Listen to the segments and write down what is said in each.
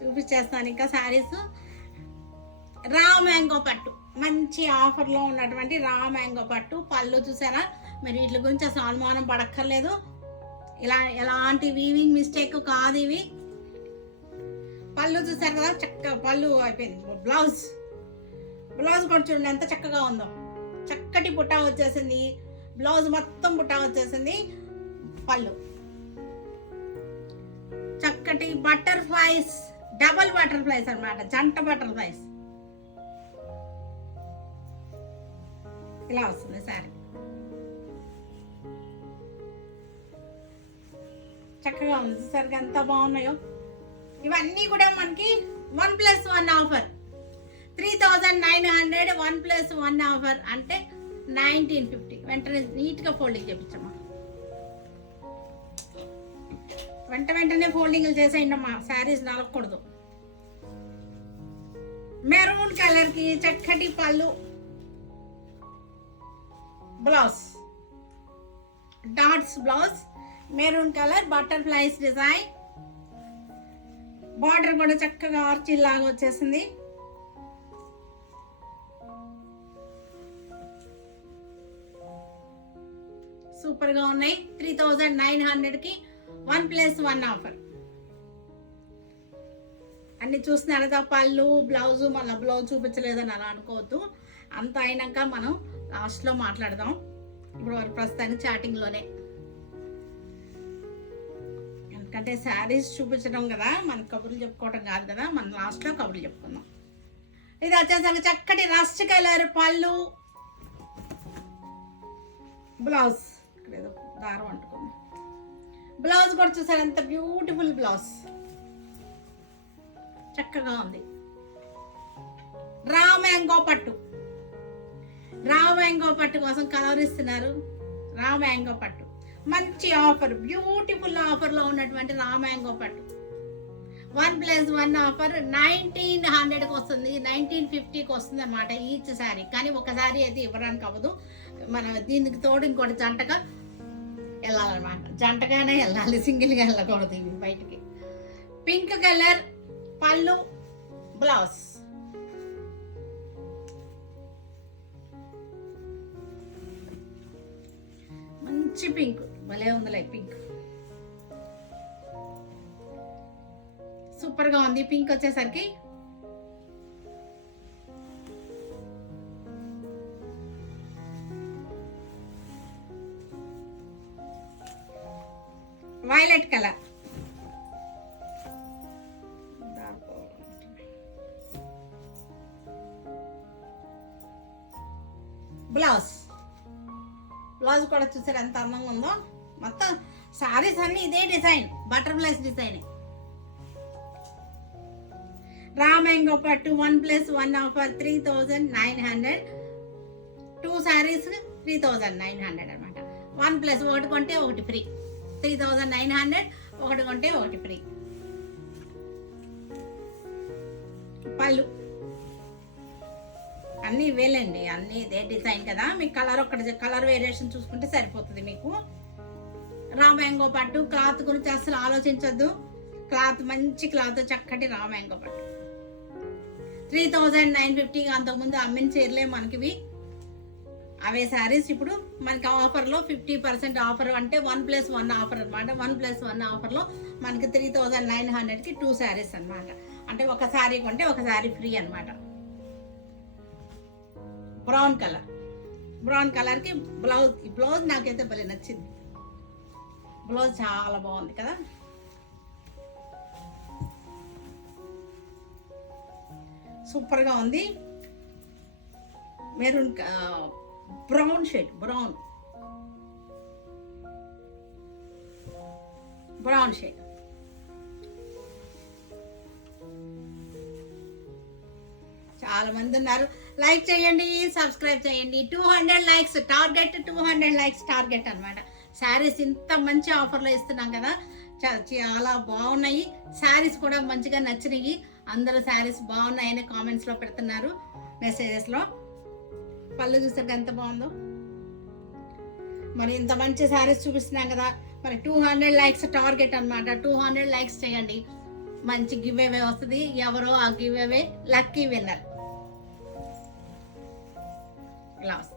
చూపించేస్తాను ఇంకా saris. Raw mango పట్టు మంచి ఆఫర్లో ఉన్నటువంటి రా మ్యాంగో పట్టు పళ్ళు చూసారా. మరి వీటి గురించి అసలు అనుమానం పడక్కర్లేదు. ఎలాంటి వీవింగ్ మిస్టేక్ కాదు ఇవి. పళ్ళు చూసారు కదా, చక్కగా పళ్ళు అయిపోయింది. బ్లౌజ్ కూడా చూడండి ఎంత చక్కగా ఉందో. చక్కటి బుట్ట వచ్చేసింది. బ్లౌజ్ మొత్తం బుట్ట వచ్చేసింది. పళ్ళు చక్కటి బటర్ఫ్లైస్, డబల్ బటర్ఫ్లైస్ అన్నమాట, జంట బటర్ఫ్లైస్. ఇలా వస్తుంది శారీ. చక్కగా ఉంది సరిగా ఎంత బాగున్నాయో. ఇవన్నీ కూడా మనకి 1+1 ఆఫర్. 3900 1+1 ఆఫర్ అంటే 1950. వెంటనే నీట్గా ఫోల్డింగ్ చేపించమ్మా. వెంటనే ఫోల్డింగ్లు చేసేయండి అమ్మా, శారీస్ నలగకూడదు. మెరూన్ కలర్కి చక్కటి పళ్ళు, blouse dots blouse, maroon colour butterflies design. Border కూడా చక్కగా ఆర్చీ లాగా వచ్చేసింది. సూపర్ గా ఉన్నాయి. 3900కి 1+1 ఆఫర్. అన్ని చూస్తున్నారు కదా, పళ్ళు బ్లౌజు. మళ్ళీ బ్లౌజ్ చూపించలేదని అలా అనుకోవద్దు. అంత అయినాక మనం లాస్ట్లో మాట్లాడదాం. ఇప్పుడు వారు ప్రస్తుతానికి చాటింగ్లోనే, ఎందుకంటే శారీస్ చూపించడం కదా, మన కబుర్లు చెప్పుకోవటం కాదు కదా. మనం లాస్ట్లో కబుర్లు చెప్పుకుందాం. ఇది వచ్చేసరికి చక్కటి రస్ట్ కలర్ పళ్ళు, బ్లౌజ్. ఇక్కడ ఏదో దారం అంటుకుంది. బ్లౌజ్ కూడా చూసారు ఎంత బ్యూటిఫుల్ బ్లౌజ్, చక్కగా ఉంది. రా మ్యాంగో పట్టు, రా మ్యాంగో పట్టు కోసం కలర్ ఇస్తున్నారు. రా మ్యాంగో పట్టు మంచి ఆఫర్, బ్యూటిఫుల్ ఆఫర్లో ఉన్నటువంటి రా మ్యాంగో పట్టు 1+1 ఆఫర్ 1900కి వస్తుంది, 1950కి వస్తుంది అనమాట ఈచ్ శారీ. కానీ ఒక శారీ అయితే ఇవ్వడానికి అవ్వదు. మనం దీనికి తోడు ఇంకోటి జంటగా వెళ్ళాలన్నమాట. జంటగానే వెళ్ళాలి, సింగిల్గా వెళ్ళకూడదు ఇవి బయటికి. పింక్ కలర్ పళ్ళు, బ్లౌజ్. మంచి పింక్, భలే ఉందిలే పింక్, సూపర్ గా ఉంది. పింక్ వచ్చేసరికి వైలెట్ కలర్, బ్లౌజ్. బ్లౌజ్ కూడా చూసారు ఎంత అందంగా ఉందో. మొత్తం సారీస్ అన్ని ఇదే design, butterflies design. Raw mango పట్టు 1+1 ఆఫర్ 3900. 2 సారీస్ 3900 అనమాట. 1+ ఒకటి కొంటే ఒకటి ఫ్రీ. 3900, ఒకటి కొంటే ఒకటి ఫ్రీ. పళ్ళు అన్నీ ఇవేలేండి, అన్నీ ఇదే డిజైన్ కదా. మీకు కలర్ ఒక్కటి కలర్ వేరియేషన్ చూసుకుంటే సరిపోతుంది మీకు. రా మ్యాంగో పట్టు క్లాత్ గురించి అసలు ఆలోచించొద్దు. క్లాత్ మంచి క్లాత్, చక్కటి రా మ్యాంగో పట్టు 3950. అంతకుముందు అమ్మిన చీరలే మనకివి. అవే శారీస్ ఇప్పుడు మనకి ఆఫర్లో 50% ఆఫర్, అంటే 1+1 ఆఫర్ అనమాట. 1+1 ఆఫర్లో మనకి 3900కి 2 శారీస్ అనమాట. అంటే ఒక శారీ కొంటే ఒక శారీ ఫ్రీ అనమాట. బ్రౌన్ కలర్, బ్రౌన్ కలర్కి బ్లౌజ్. ఈ బ్లౌజ్ నాకైతే భలే నచ్చింది. బ్లౌజ్ చాలా బాగుంది కదా. సూపర్గా ఉంది. Maroon brown shade, brown shade. చాలా మంది ఉన్నారు. లైక్ చేయండి, సబ్స్క్రైబ్ చేయండి. 200 లైక్స్ టార్గెట్, 200 లైక్స్ టార్గెట్ అనమాట. శారీస్ ఇంత మంచి ఆఫర్లో ఇస్తున్నాం కదా, చాలా బాగున్నాయి. శారీస్ కూడా మంచిగా నచ్చినాయి. అందరూ శారీస్ బాగున్నాయని కామెంట్స్లో పెడుతున్నారు, మెసేజెస్లో. పళ్ళు చూసాక ఎంత బాగుందో. మరి ఇంత మంచి శారీస్ చూపిస్తున్నాం కదా, మరి 200 లైక్స్ టార్గెట్ అనమాట. 200 లైక్స్ చేయండి. మంచి గివ్ అవే వస్తుంది. ఎవరో ఆ గివ్ అవే లక్కీ విన్నర్ ఇలా వస్తుంది.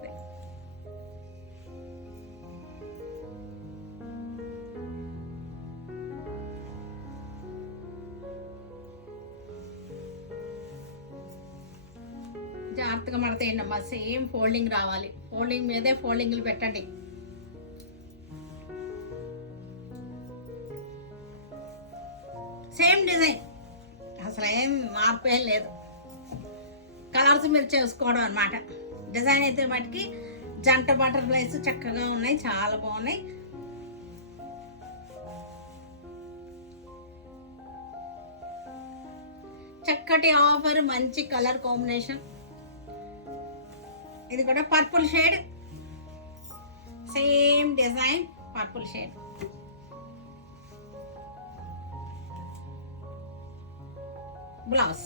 జాగ్రత్తగా మడతేయండి అమ్మా. సేమ్ ఫోల్డింగ్ రావాలి. ఫోల్డింగ్ మీదే ఫోల్డింగ్లు పెట్టండి. సేమ్ డిజైన్, అసలు ఏం మార్పు ఏం లేదు. కలర్స్ మీరు చేసుకోవడం అనమాట. డిజైన్ అయితే మటుకి జంట బటర్ఫ్లైస్ చక్కగా ఉన్నాయి, చాలా బాగున్నాయి. చక్కటి ఆఫర్, మంచి కలర్ కాంబినేషన్. ఇది కూడా purple shade, same design, purple shade. Blouse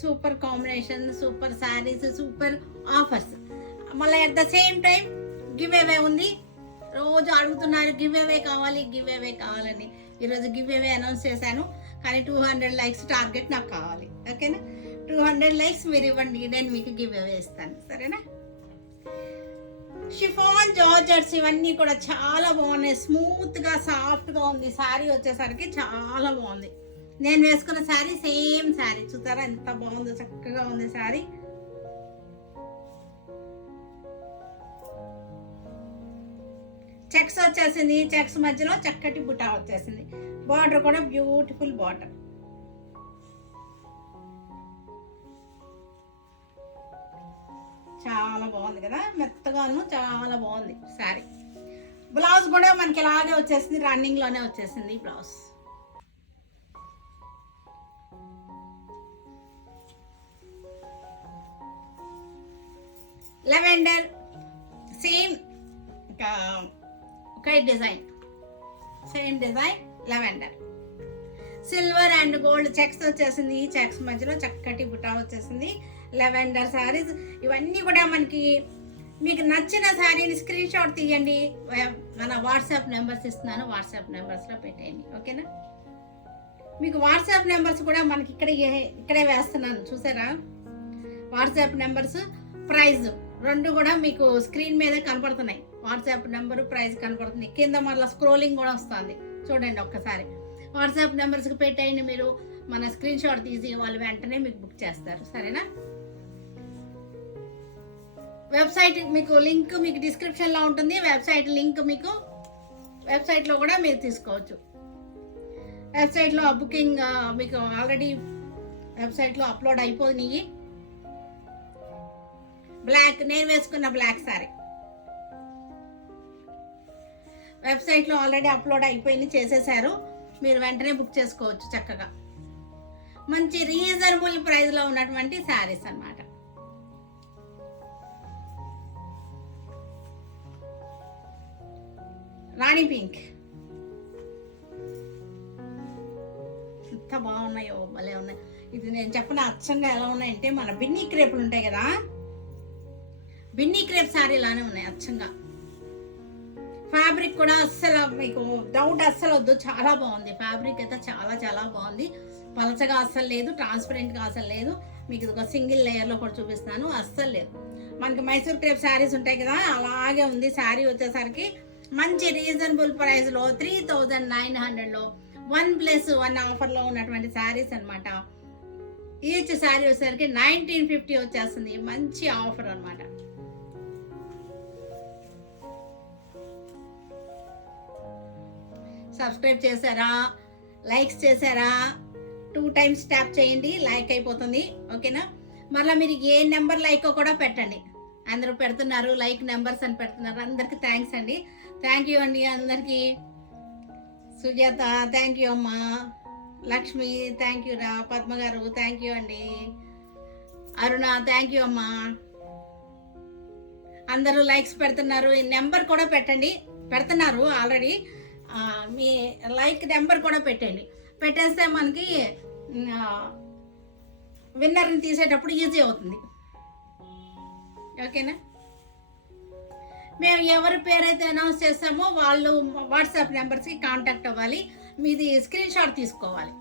super combination, super saris, super offers. మళ్ళీ at the same time give away ఉంది. రోజు అడుగుతున్నారు గివ్ అవే కావాలి, గివ్ అవే కావాలని. ఈరోజు గివ్ అవే అనౌన్స్ చేశాను, కానీ 200 లైక్స్ టార్గెట్ నాకు కావాలి. ఓకేనా? 200 లైక్స్ మీరు ఇవ్వండి, నేను మీకు గివ్ అవే ఇస్తాను. సరేనా? షిఫాన్ జార్జెట్స్ ఇవన్నీ కూడా చాలా బాగున్నాయి. స్మూత్గా సాఫ్ట్గా ఉంది. శారీ వచ్చేసరికి చాలా బాగుంది. నేను వేసుకున్న శారీ సేమ్ శారీ. చూసారా ఎంత బాగుందో, చక్కగా ఉంది శారీ. చెక్స్ వచ్చేసింది, చెక్స్ మధ్యలో చక్కటి బుటా వచ్చేసింది. బార్డర్ కూడా బ్యూటిఫుల్ బార్డర్. చాలా బాగుంది కదా, మెత్తగాను చాలా బాగుంది శారీ. బ్లౌజ్ కూడా మనకి ఇలాగే వచ్చేసింది, రన్నింగ్ లోనే వచ్చేసింది blouse. Lavender same okay design, same design lavender. Silver and gold checks వచ్చేసింది. ఈ చెక్స్ మధ్యలో చక్కటి బుటా వచ్చేసింది. లెవెండర్ శారీస్ ఇవన్నీ కూడా మనకి. మీకు నచ్చిన శారీని స్క్రీన్ షాట్ తీయండి, మన వాట్సాప్ నెంబర్స్ ఇస్తున్నాను, వాట్సాప్ నెంబర్స్లో పెట్టేయండి. ఓకేనా? మీకు వాట్సాప్ నెంబర్స్ కూడా మనకి ఇక్కడే వేస్తున్నాను, చూసారా? వాట్సాప్ నెంబర్స్, ప్రైజ్ రెండు కూడా మీకు స్క్రీన్ మీద కనపడుతున్నాయి. వాట్సాప్ నెంబరు, ప్రైజ్ కనపడుతుంది. కింద మళ్ళీ స్క్రోలింగ్ కూడా వస్తుంది, చూడండి ఒక్కసారి. వాట్సాప్ నెంబర్స్కి పెట్టేయండి, మీరు మన స్క్రీన్ షాట్ తీసి వాళ్ళు వెంటనే మీకు బుక్ చేస్తారు. సరేనా? వెబ్సైట్ మీకు లింక్ మీకు డిస్క్రిప్షన్లో ఉంటుంది. వెబ్సైట్ లింక్ మీకు వెబ్సైట్లో కూడా మీరు తీసుకోవచ్చు. వెబ్సైట్లో బుకింగ్ మీకు ఆల్రెడీ వెబ్సైట్లో అప్లోడ్ అయిపోయినాయి. బ్లాక్, నేను వేసుకున్న బ్లాక్ సారీ వెబ్సైట్లో ఆల్రెడీ అప్లోడ్ అయిపోయింది, చేసేసారు. మీరు వెంటనే బుక్ చేసుకోవచ్చు చక్కగా. మంచి రీజనబుల్ ప్రైస్లో ఉన్నటువంటి శారీస్ అన్నమాట. రాణి పింక్ ఎంత బాగున్నాయో, భలే ఉన్నాయి. ఇది నేను చెప్పిన అచ్చంగా ఎలా ఉన్నాయంటే మన బిన్నీ క్రేపులు ఉంటాయి కదా, బిన్నీ క్రేప్ శారీ లానే ఉన్నాయి అచ్చంగా. ఫ్యాబ్రిక్ కూడా అస్సలు మీకు డౌట్ అస్సలు వద్దు, చాలా బాగుంది. ఫ్యాబ్రిక్ అయితే చాలా చాలా బాగుంది. పలచగా అస్సలు లేదు, ట్రాన్స్పరెంట్గా అస్సలు లేదు. మీకు ఇది ఒక సింగిల్ లేయర్లో కూడా చూపిస్తాను, అస్సలు లేదు. మనకి మైసూర్ క్రేప్ శారీస్ ఉంటాయి కదా, అలాగే ఉంది. శారీ వచ్చేసరికి మంచి రీజనబుల్ ప్రైస్లో 3900లో 1+1 ఆఫర్లో ఉన్నటువంటి శారీస్ అనమాట. ఈచ్ శారీ వచ్చేసరికి 1950 వచ్చేస్తుంది. మంచి ఆఫర్ అనమాట. సబ్స్క్రైబ్ చేశారా, లైక్స్ చేశారా? 2 టైమ్స్ ట్యాప్ చేయండి, లైక్ అయిపోతుంది. ఓకేనా? మళ్ళీ మీరు ఏ నెంబర్ లైక్ కూడా పెట్టండి. అందరూ పెడుతున్నారు, లైక్ నెంబర్స్ అని పెడుతున్నారు. అందరికి థ్యాంక్స్ అండి, థ్యాంక్ యూ అండి అందరికీ. సుజాత థ్యాంక్ యూ అమ్మా, లక్ష్మి థ్యాంక్ యూ రా, పద్మ గారు థ్యాంక్ యూ అండి, అరుణ థ్యాంక్ యూ అమ్మా. అందరూ లైక్స్ పెడుతున్నారు, ఈ నెంబర్ కూడా పెట్టండి, పెడుతున్నారు ఆల్రెడీ. మీ లైక్ నెంబర్ కూడా పెట్టండి, పెట్టేస్తే మనకి విన్నర్ని తీసేటప్పుడు ఈజీ అవుతుంది. ఓకేనా? మేము ఎవరి పేరైతే అనౌన్స్ చేస్తామో వాళ్ళు వాట్సాప్ నెంబర్స్కి కాంటాక్ట్ అవ్వాలి. మీది స్క్రీన్ షాట్ తీసుకోవాలి,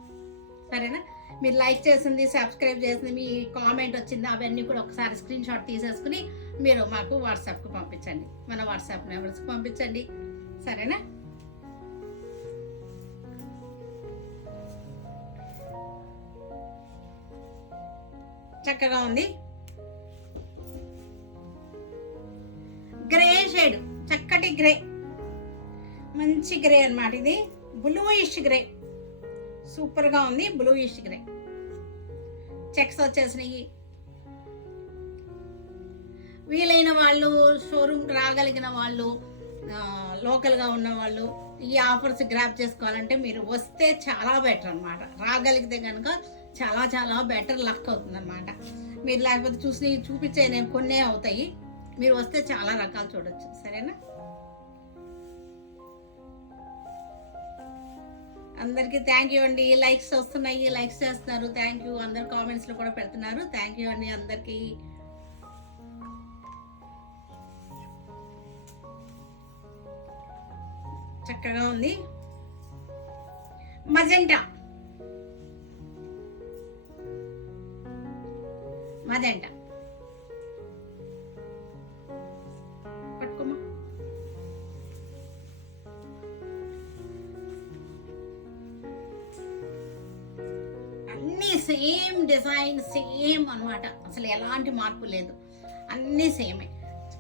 సరేనా? మీరు లైక్ చేసింది, సబ్స్క్రైబ్ చేసింది, మీ కామెంట్ వచ్చింది, అవన్నీ కూడా ఒకసారి స్క్రీన్ షాట్ తీసేసుకుని మీరు మాకు వాట్సాప్కి పంపించండి, మన వాట్సాప్ నెంబర్స్కి పంపించండి, సరేనా? చక్కగా ఉంది. గ్రే షేడ్, చక్కటి గ్రే, మంచి గ్రే అన్నమాట. ఇది బ్లూయిష్ గ్రే, సూపర్గా ఉంది. బ్లూయిష్ గ్రే చెక్స్ వచ్చేసినాయి. వీలైన వాళ్ళు, షోరూమ్కి రాగలిగిన వాళ్ళు, లోకల్గా ఉన్న వాళ్ళు ఈ ఆఫర్స్ గ్రాప్ చేసుకోవాలంటే మీరు వస్తే చాలా బెటర్ అనమాట. రాగలిగితే కనుక చాలా చాలా బెటర్ లక్ అవుతుంది అనమాట. మీరు లేకపోతే చూపించే కొన్నే అవుతాయి, మీరు వస్తే చాలా రకాలు చూడొచ్చు, సరేనా? అందరికీ థ్యాంక్ యూ అండి. లైక్స్ వస్తున్నాయి, లైక్స్ చేస్తున్నారు, థ్యాంక్ యూ. అందరు కామెంట్స్లో కూడా పెడుతున్నారు, థ్యాంక్ యూ అండి అందరికీ. చక్కగా ఉంది. మజెంటా, మజెంటా పట్టుకోమా. అన్నీ సేమ్ డిజైన్, సేమ్ అనమాట. అసలు ఎలాంటి మార్పు లేదు, అన్నీ సేమే.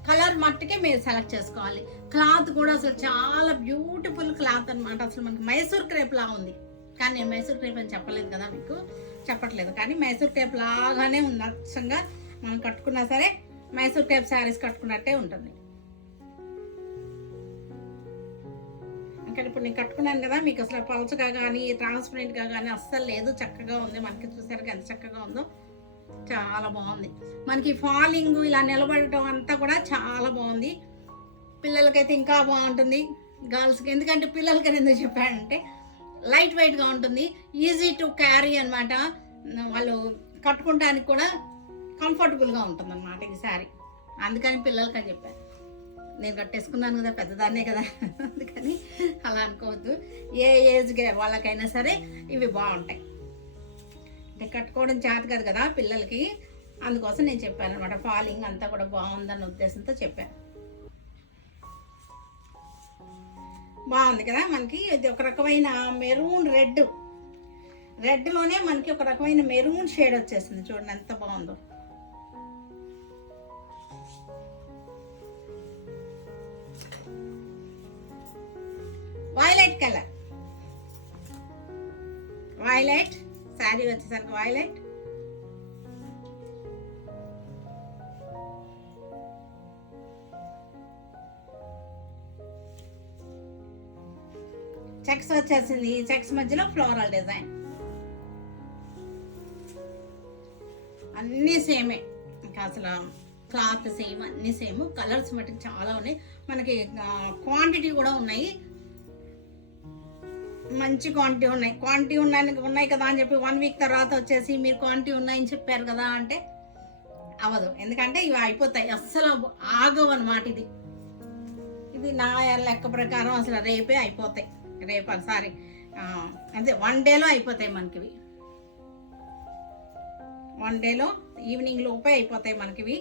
కలర్ మట్టుకే మీరు సెలెక్ట్ చేసుకోవాలి. క్లాత్ కూడా అసలు చాలా బ్యూటిఫుల్ క్లాత్ అనమాట. అసలు మనకి మైసూర్ క్రేప్ లా ఉంది, కానీ నేను మైసూర్ క్రేప్ అని చెప్పలేదు కదా, మీకు చెప్పట్లేదు, కానీ మైసూర్ క్రేప్ లాగానే ఉంది. అచ్చంగా మనం కట్టుకున్నా సరే మైసూర్ క్రేప్ శారీస్ కట్టుకున్నట్టే ఉంటుంది. ఇంకా ఇప్పుడు నేను కట్టుకున్నాను కదా, మీకు అసలు పల్చగా కానీ ట్రాన్స్పరెంట్గా కానీ అస్సలు లేదు, చక్కగా ఉంది. మనకి చూసారు ఎంత చక్కగా ఉందో, చాలా బాగుంది. మనకి ఫాలింగ్ ఇలా నిలబడటం అంతా కూడా చాలా బాగుంది. పిల్లలకైతే ఇంకా బాగుంటుంది, గర్ల్స్కి. ఎందుకంటే పిల్లలకని ఎందుకు చెప్పాడంటే లైట్ వెయిట్గా ఉంటుంది, ఈజీ టు క్యారీ అనమాట. వాళ్ళు కట్టుకోవడానికి కూడా కంఫర్టబుల్గా ఉంటుంది అనమాట ఈ శారీ. అందుకని పిల్లలకని చెప్పాను. నేను కట్టేసుకున్నాను కదా, పెద్దదాన్నే కదా, అందుకని అలా అనుకోవద్దు. ఏ ఏజ్ వాళ్ళకైనా సరే ఇవి బాగుంటాయి. అంటే కట్టుకోవడం చేత కాదు కదా పిల్లలకి, అందుకోసం నేను చెప్పాను అనమాట. ఫాలింగ్ అంతా కూడా బాగుందన్న ఉద్దేశంతో చెప్పాను. బాగుంది కదా. మనకి ఇది ఒక రకమైన మెరూన్ రెడ్లోనే మనకి ఒక రకమైన మెరూన్ షేడ్ వచ్చేసింది. చూడండి ఎంత బాగుందో. వైలెట్ కలర్, వైలెట్ శారీ వచ్చేసరికి వైలెట్. చెక్స్ వచ్చేసింది, చెక్స్ మధ్యలో ఫ్లోరల్ డిజైన్. అన్నీ సేమే, ఇంకా అసలు క్లాత్ సేమ్, అన్నీ సేమ్. కలర్స్ మటుకు చాలా ఉన్నాయి. మనకి క్వాంటిటీ కూడా ఉన్నాయి, మంచి క్వాంటిటీ ఉన్నాయి కదా అని చెప్పి 1 వీక్ తర్వాత వచ్చేసి మీరు క్వాంటిటీ ఉన్నాయని చెప్పారు కదా అంటే అవ్వదు. ఎందుకంటే ఇవి అయిపోతాయి, అస్సలు ఆగవు అనమాట. ఇది నా లెక్క ప్రకారం అసలు రేపే అయిపోతాయి. రేపు సారీ అంతే 1 డేలో అయిపోతాయి మనకివి. 1 డేలో ఈవినింగ్ లోపే అయిపోతాయి మనకివి.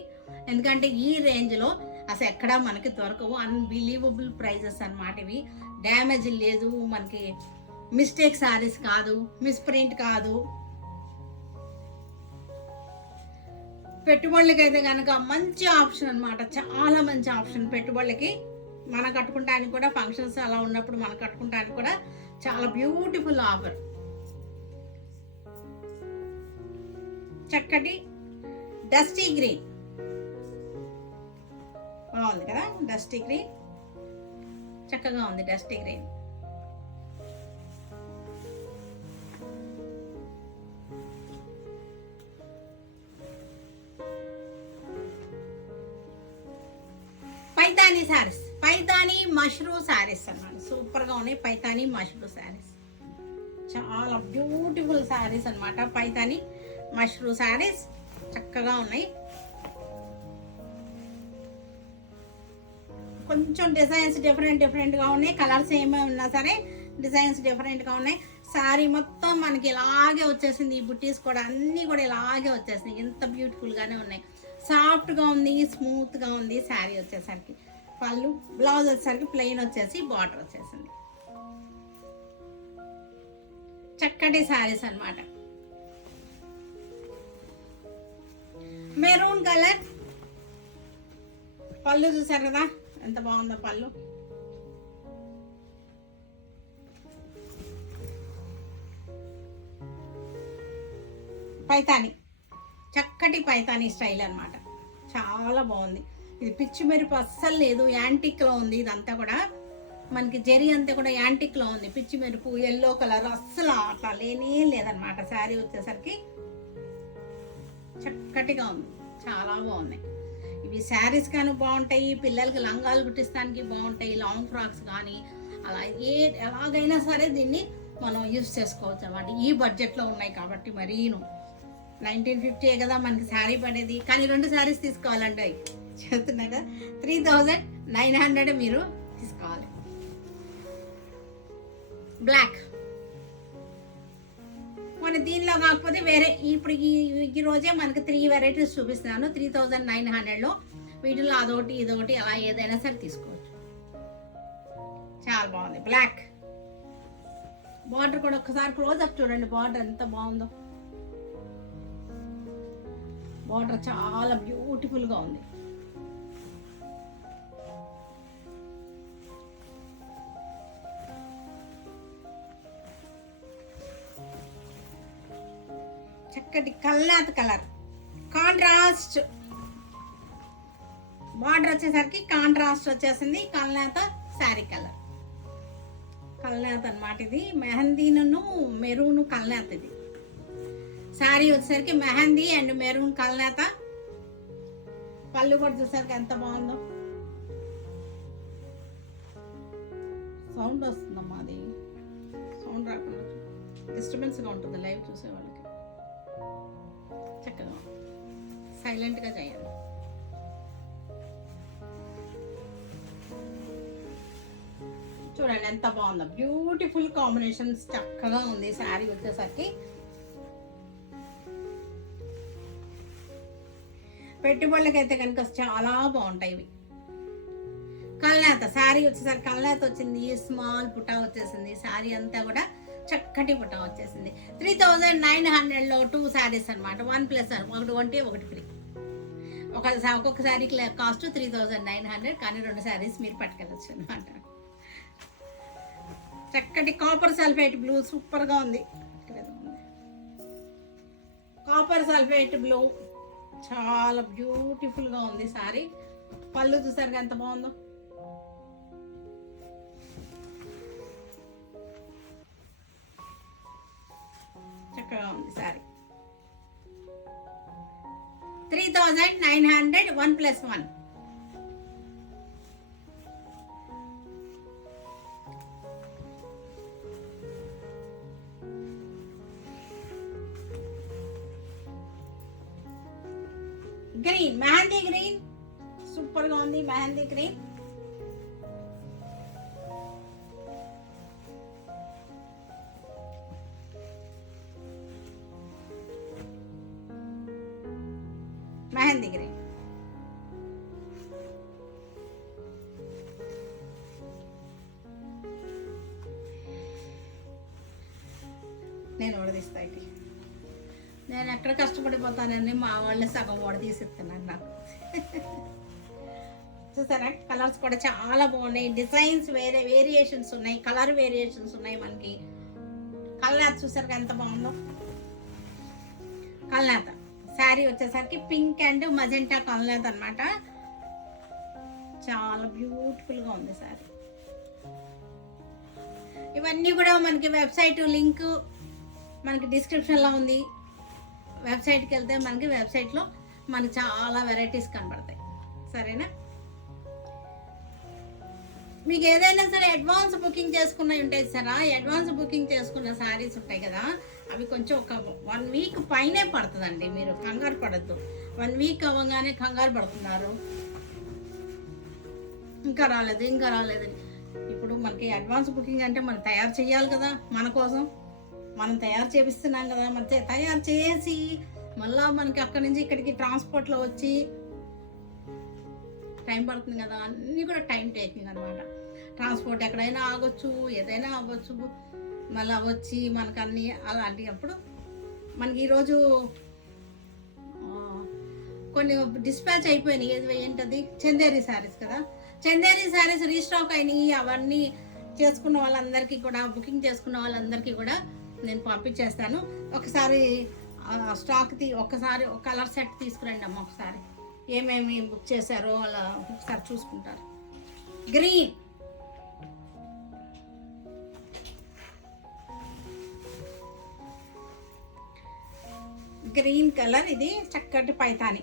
ఎందుకంటే ఈ రేంజ్లో అసలు ఎక్కడా మనకి దొరకవు. అన్బిలీవబుల్ ప్రైజెస్ అనమాట ఇవి. డ్యామేజ్ లేదు, మనకి మిస్టేక్ శారీస్ కాదు, మిస్ప్రింట్ కాదు. పెట్టుబడులకి అయితే కనుక మంచి ఆప్షన్ అనమాట, చాలా మంచి ఆప్షన్ పెట్టుబడులకి. మనం కట్టుకుంటానికి కూడా, ఫంక్షన్స్ అలా ఉన్నప్పుడు మనం కట్టుకుంటానికి కూడా చాలా బ్యూటిఫుల్ ఆఫర్. చక్కటి డస్టీ గ్రీన్ బాగుంది కదా, డస్టీ గ్రీన్ చక్కగా ఉంది. డస్టీ గ్రీన్ పైతానీ శారీస్, పైతానీ మష్రూ శారీస్ అన్నమాట. సూపర్గా ఉన్నాయి పైతానీ మష్రూ శారీస్, చాలా బ్యూటిఫుల్ శారీస్ అన్నమాట. పైతానీ మష్రూ శారీస్ చక్కగా ఉన్నాయి. కొంచెం డిజైన్స్ డిఫరెంట్గా ఉన్నాయి. కలర్స్ ఏమే ఉన్నా సరే డిజైన్స్ డిఫరెంట్గా ఉన్నాయి. శారీ మొత్తం మనకి ఇలాగే వచ్చేసింది. ఈ బుట్టీస్ కూడా అన్నీ కూడా ఇలాగే వచ్చేసింది. ఎంత బ్యూటిఫుల్గానే ఉన్నాయి. సాఫ్ట్గా ఉంది, స్మూత్గా ఉంది. శారీ వచ్చేసరికి పళ్ళు, బ్లౌజ్ వచ్చేసరికి ప్లెయిన్ వచ్చేసి బార్డర్ వచ్చేసింది. చక్కటి శారీస్ అన్నమాట. మెరూన్ కలర్ పళ్ళు చూసారు కదా ఎంత బాగుందో పళ్ళు. పైతాని, చక్కటి పైతాని స్టైల్ అన్నమాట. చాలా బాగుంది. ఇది పిచ్చి మెరుపు అస్సలు లేదు, యాంటిక్లో ఉంది. ఇదంతా కూడా మనకి జరీ అంతా కూడా యాంటిక్లో ఉంది. పిచ్చి మెరుపు ఎల్లో కలర్ అస్సలు అట్లా లేనే లేదనమాట. శారీ వచ్చేసరికి చక్కటిగా ఉంది, చాలా బాగున్నాయి. ఇవి శారీస్ కానీ బాగుంటాయి, పిల్లలకి లంగాలు కుట్టిస్తానికి బాగుంటాయి, లాంగ్ ఫ్రాక్స్ కానీ అలా ఎలాగైనా సరే దీన్ని మనం యూజ్ చేసుకోవచ్చు అన్నమాట. ఈ బడ్జెట్లో ఉన్నాయి కాబట్టి. మరీను 1950 కదా మనకి శారీ పడేది. కానీ 2 శారీస్ తీసుకోవాలండి. అవి చెప్తున్నా కదా 3900 మీరు తీసుకోవాలి. బ్లాక్ మన దీనిలో కాకపోతే వేరే ఇప్పుడు ఈ రోజే మనకి 3 వెరైటీస్ చూపిస్తున్నాను 3900లో. వీటిలో అదొకటి ఇదొకటి అలా ఏదైనా సరే తీసుకోవచ్చు. చాలా బాగుంది బ్లాక్. బార్డర్ కూడా ఒక్కసారి క్లోజ్అప్ చూడండి. బార్డర్ ఎంత బాగుందో. బార్డర్ చాలా బ్యూటిఫుల్గా ఉంది. చక్కటి కల్నాథ్ కలర్ కాంట్రాస్ట్. బార్డర్ వచ్చేసరికి కాంట్రాస్ట్ వచ్చేసింది. కల్నాథ్ శారీ కలర్. కల్నాథ్ అన్నమాట. ఇది మెహందీను మెరూన్ కల్నాథ్. ఇది శారీ వచ్చేసరికి మెహందీ అండ్ మెరూన్ కల్నాథ. పళ్ళు కూడా చూసరికి ఎంత బాగుందో. సౌండ్ వస్తుందమ్మా, అది సౌండ్ రాకుండా డిస్టర్బెన్స్గా ఉంటుంది లైవ్ చూసే వాళ్ళకి. చక్కగా సైలెంట్గా చేయండి. చూడండి ఎంత బాగుందో. బ్యూటిఫుల్ కాంబినేషన్స్, చక్కగా ఉంది శారీ వచ్చేసరికి. పెట్టుబడులకైతే కనుక చాలా బాగుంటాయి ఇవి. కల్నాథ శారీ వచ్చేసరికి కల్నాథ వచ్చింది. స్మాల్ పుటా వచ్చేసింది. శారీ అంతా కూడా చక్కటి పుటా వచ్చేసింది. 3900లో 2 శారీస్ అనమాట. 1+1 ఒకటి కొంటే ఒకటి ఫ్రీ. ఒక్కొక్క శారీకి కాస్ట్ 3900, కానీ 2 శారీస్ మీరు పట్టుకెళ్ళచ్చు అనమాట. చక్కటి కాపర్ సల్ఫేట్ బ్లూ సూపర్గా ఉంది. కాపర్ సల్ఫేట్ బ్లూ చాలా బ్యూటిఫుల్గా ఉంది శారీ. పళ్ళు చూసారు ఎంత బాగుందో. చక్కగా ఉంది sari. 3900 1+1. Green, mehndi green super గా ఉంది. Mehndi green mehndi green. నేను వడదీస్తా. నేను ఎక్కడ కష్టపడిపోతానని మా వాళ్ళని సగం వడదీసిస్తున్నారు నాకు. చూసారా కలర్స్ కూడా చాలా బాగున్నాయి. డిజైన్స్ వేరియేషన్స్ ఉన్నాయి, కలర్ వేరియేషన్స్ ఉన్నాయి మనకి. కల్నాథ్ చూసారు ఎంత బాగుందో. కల్నాథ్ శారీ వచ్చేసరికి పింక్ అండ్ మజెంటా కల్నాథ్ అన్నమాట. చాలా బ్యూటిఫుల్గా ఉంది శారీ. ఇవన్నీ కూడా మనకి వెబ్సైట్ లింక్ మనకి డిస్క్రిప్షన్లో ఉంది. వెబ్సైట్కి వెళ్తే మనకి వెబ్సైట్లో మనకి చాలా వెరైటీస్ కనబడతాయి. సరేనా? మీకు ఏదైనా సరే అడ్వాన్స్ బుకింగ్ చేసుకున్నవి ఉంటాయి సార్. అడ్వాన్స్ బుకింగ్ చేసుకున్న శారీస్ ఉంటాయి కదా, అవి కొంచెం ఒక 1 వీక్ పైనే పడుతుందండి. మీరు కంగారు పడద్దు. 1 వీక్ అవ్వగానే కంగారు పడుతున్నారు. ఇంకా రాలేదు ఇంకా రాలేదని. ఇప్పుడు మనకి అడ్వాన్స్ బుకింగ్ అంటే మనం తయారు చేయాలి కదా, మన కోసం మనం తయారు చేపిస్తున్నాం కదా, మన తయారు చేసి మళ్ళీ మనకి అక్కడి నుంచి ఇక్కడికి ట్రాన్స్పోర్ట్లో వచ్చి టైం పడుతుంది కదా, అన్నీ కూడా టైం టేకింగ్ అనమాట. ట్రాన్స్పోర్ట్ ఎక్కడైనా ఆగొచ్చు, ఏదైనా అవ్వచ్చు, మళ్ళీ వచ్చి మనకు అన్నీ అలాంటి. అప్పుడు మనకి ఈరోజు కొన్ని డిస్పాచ్ అయిపోయినాయి. ఏంటది, చందేరి శారీస్ కదా, చందేరి శారీస్ రీస్టాక్ అయినాయి. అవన్నీ చేసుకున్న వాళ్ళందరికీ కూడా, బుకింగ్ చేసుకున్న వాళ్ళందరికీ కూడా నేను పంపించేస్తాను. ఒకసారి స్టాక్ది ఒకసారి ఒక కలర్ సెట్ తీసుకురండి అమ్మ, ఒకసారి ఏమేమి బుక్ చేశారో అలా ఒకసారి చూసుకుంటారు. గ్రీన్, గ్రీన్ కలర్, ఇది చక్కటి పైతాని.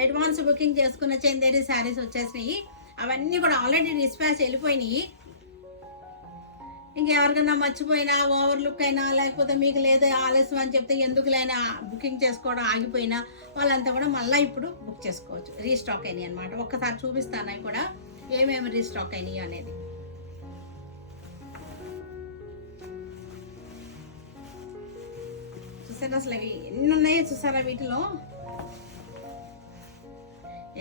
అడ్వాన్స్ బుకింగ్ చేసుకున్న చందేరి శారీస్ వచ్చేసినాయి. అవన్నీ కూడా ఆల్రెడీ డిస్పాచ్ వెళ్ళిపోయినాయి. ఇంకెవరికైనా మర్చిపోయినా, ఓవర్ లుక్ అయినా, లేకపోతే మీకు లేదు ఆలస్యం అని చెప్తే ఎందుకులైనా బుకింగ్ చేసుకోవడం ఆగిపోయినా వాళ్ళంతా కూడా మళ్ళీ ఇప్పుడు బుక్ చేసుకోవచ్చు. రీస్టాక్ అయినాయి అనమాట. ఒక్కసారి చూపిస్తాను అవి కూడా ఏమేమి రీస్టాక్ అయినాయి అనేది. చూసారా అసలు అవి ఎన్ని ఉన్నాయో చూసారా, వీటిలో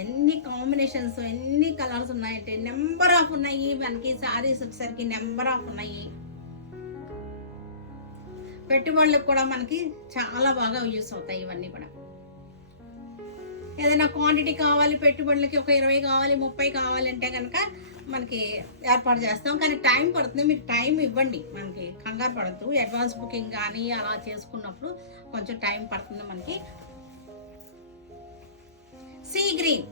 ఎన్ని కాంబినేషన్స్, ఎన్ని కలర్స్ ఉన్నాయంటే నెంబర్ ఆఫ్ ఉన్నాయి. మనకి సారీస్ వచ్చేసరికి నెంబర్ ఆఫ్ ఉన్నాయి. పెట్టుబడులకు కూడా మనకి చాలా బాగా యూస్ అవుతాయి ఇవన్నీ కూడా. ఏదైనా క్వాంటిటీ కావాలి, పెట్టుబడులకి ఒక 20 కావాలి, 30 కావాలి అంటే కనుక మనకి ఏర్పాటు చేస్తాం. కానీ టైం పడుతుంది, మీరు టైం ఇవ్వండి, మనకి కంగారు పడద్దు. అడ్వాన్స్ బుకింగ్ కానీ అలా చేసుకున్నప్పుడు కొంచెం టైం పడుతుంది మనకి. సీ గ్రీన్,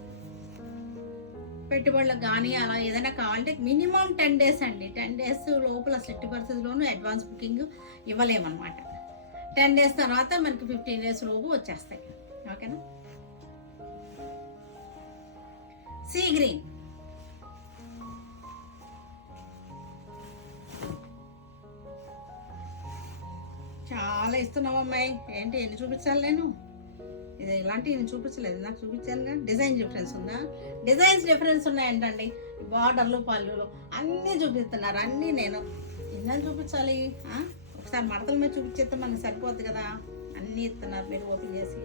పెట్టుబడులకు కానీ అలా ఏదైనా కావాలంటే మినిమం 10 days అండి. 10 days లోపల సెట్ పరిస్థితుల్లోనూ అడ్వాన్స్ బుకింగ్ ఇవ్వలేమన్నమాట. 10 days తర్వాత మనకి 15 days లోపు వచ్చేస్తాయి. ఓకేనా. సీ గ్రీన్, చాలా ఇస్తున్నావు అమ్మాయి. ఏంటి ఎన్ని చూపించాలి నేను? ఇది ఇలాంటివి నేను చూపించలేదు, నాకు చూపించానుగా. డిజైన్ డిఫరెన్స్ ఉందా? డిజైన్స్ డిఫరెన్స్ ఉన్నాయంటండి. బార్డర్లు, పళ్ళులు అన్నీ చూపిస్తున్నారు. అన్నీ నేను ఎన్ని చూపించాలి? ఒకసారి మడతల మీద చూపించేస్తే మనకు సరిపోద్ది కదా. అన్నీ ఇస్తున్నారు మీరు ఓపెన్ చేసి.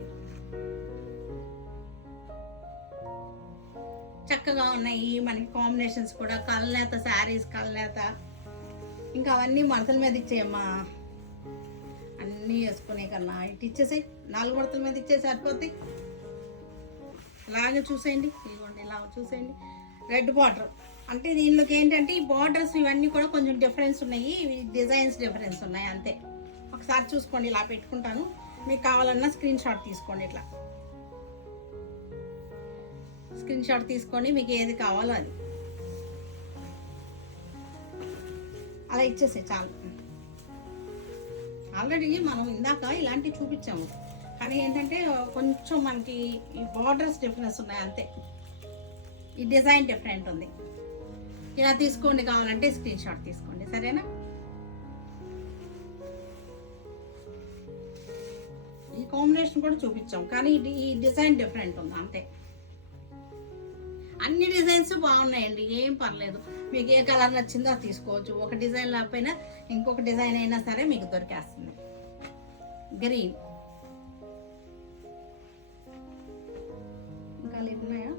చక్కగా ఉన్నాయి మనకి కాంబినేషన్స్ కూడా. కళ్ళనేత శారీస్, కళ్ళనేత, ఇంకా అవన్నీ మడతల మీద ఇచ్చేయమ్మా. అన్నీ వేసుకునే కన్నా ఇటు ఇచ్చేసాయి, 4 మడతల మీద ఇచ్చేసి సరిపోద్ది. ఇలాగే చూసేయండి, ఇదిగోండి ఇలా చూసేయండి. రెడ్ బార్డర్ అంటే దీనిలోకి ఏంటంటే ఈ బార్డర్స్ ఇవన్నీ కూడా కొంచెం డిఫరెన్స్ ఉన్నాయి, డిజైన్స్ డిఫరెన్స్ ఉన్నాయి అంతే. ఒకసారి చూసుకోండి, ఇలా పెట్టుకుంటాను. మీకు కావాలన్నా స్క్రీన్ షాట్ తీసుకోండి. ఇట్లా స్క్రీన్ షాట్ తీసుకొని మీకు ఏది కావాలో అది అలా ఇచ్చేసే చాలు. ఆల్రెడీ మనం ఇందాక ఇలాంటివి చూపించాము, కానీ ఏంటంటే కొంచెం మనకి ఈ బార్డర్స్ డిఫరెన్స్ ఉన్నాయి అంతే. ఈ డిజైన్ డిఫరెంట్ ఉంది. ఇలా తీసుకోండి, కావాలంటే స్క్రీన్ షాట్ తీసుకోండి, సరేనా. ఈ కాంబినేషన్ కూడా చూపించాం, కానీ ఈ డిజైన్ డిఫరెంట్ ఉంది అంతే. అన్ని డిజైన్స్ బాగున్నాయండి, ఏం పర్లేదు. మీకు ఏ కలర్ నచ్చిందో అది తీసుకోవచ్చు. ఒక డిజైన్ లేకపోయినా ఇంకొక డిజైన్ అయినా సరే మీకు దొరికేస్తుంది. గ్రీన్, ఇంకా ఉన్నాయా?